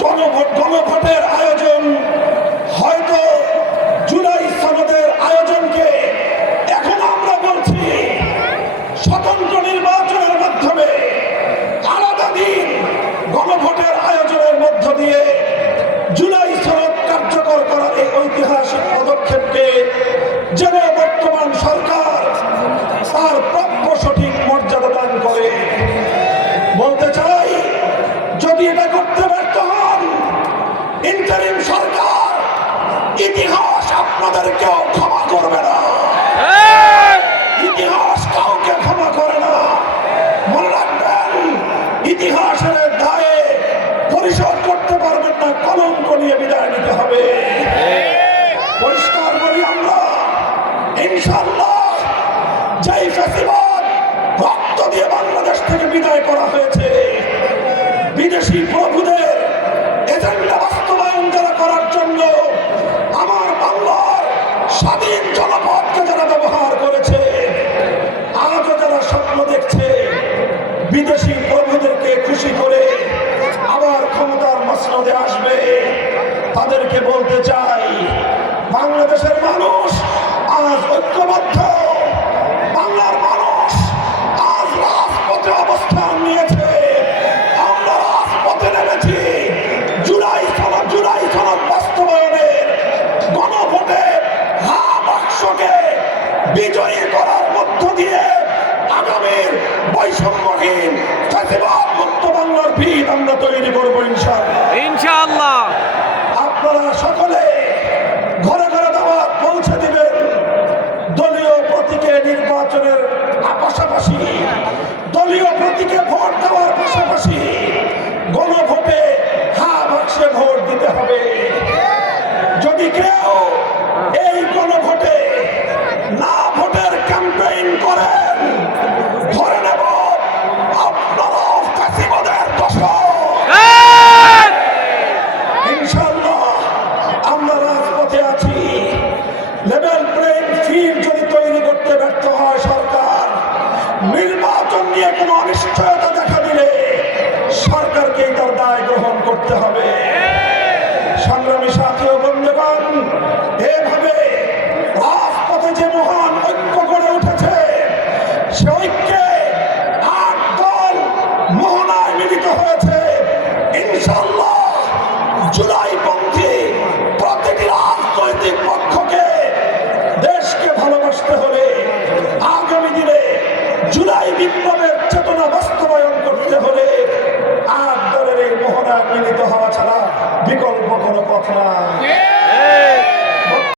জনভোট গণভোটের আয়োজন হয়তো জুলাই সনদের আয়োজনকে এখন আমরা বলছি স্বতন্ত্র নির্বাচনের মাধ্যমে আলাদা দিন গণভোটের আয়োজনের মধ্য দিয়ে জুলাই সনদ কার্যকর করার এই ঐতিহাসিক পদক্ষেপকে ইন্টারিম সরকার ইতিহাস আপনাদেরকেও ক্ষমা করবে না। ইতিহাস কাউকে ক্ষমা করে না। মনে রাখবেন ইতিহাসের দায়ে পরিশোধ করতে পারবেন না কলঙ্ক নিয়ে বিদায় নিতে হবে। পরিষ্কার করি আমরা ইনশাল্লাহ যেই ফেসিবাদ রক্ত দিয়ে বাংলাদেশ থেকে বিদায় করা হয়েছে বিদেশি প্রভুদের বিদেশি কর্মীদেরকে খুশি করে আবার ক্ষমতার মসনদে আসবে। তাদেরকে বলতে চাই মুক্ত বাংলার ভিত আমরা তৈরি করব ইনশাআল্লাহ। ইনশাআল্লাহ। আপনারা সকলে ঘরে ঘরে দাওয়াত পৌঁছে দিবেন। দলীয় প্রতীকে নির্বাচনের পাশাপাশি দলীয় প্রতীকে ভোট দেওয়ার পাশাপাশি গণভোটে হা বাক্সে ভোট দিতে হবে। যদি কেউ এই গণভোটে না ভোটের ক্যাম্পেইন করেন ধরে নেব আপনারা ফ্যাসিবাদের দশক ইনশাআল্লাহ আমরা রাজপথে লেভেল প্লেইং ফিল্ড যদি তৈরি করতে ব্যর্থ হয় সরকার, নির্বাচন নিয়ে কোনো অনিশ্চয়তা দেখা দিলে সরকারকেই তার দায় গ্রহণ করতে হবে। সংগ্রামী সাথী ও বন্ধুগণ, এভাবে রাজপথে যে মহান ঐক্য গড়ে উঠেছে, সে ঐক্যে আট দল মোহনায় মিলিত হয়েছে। জুলাই বিপ্লবের চেতনা বাস্তবায়ন করতে হলে আট দলের এই মোহনায় মিলিত হওয়া ছাড়া বিকল্প কোনো পথ না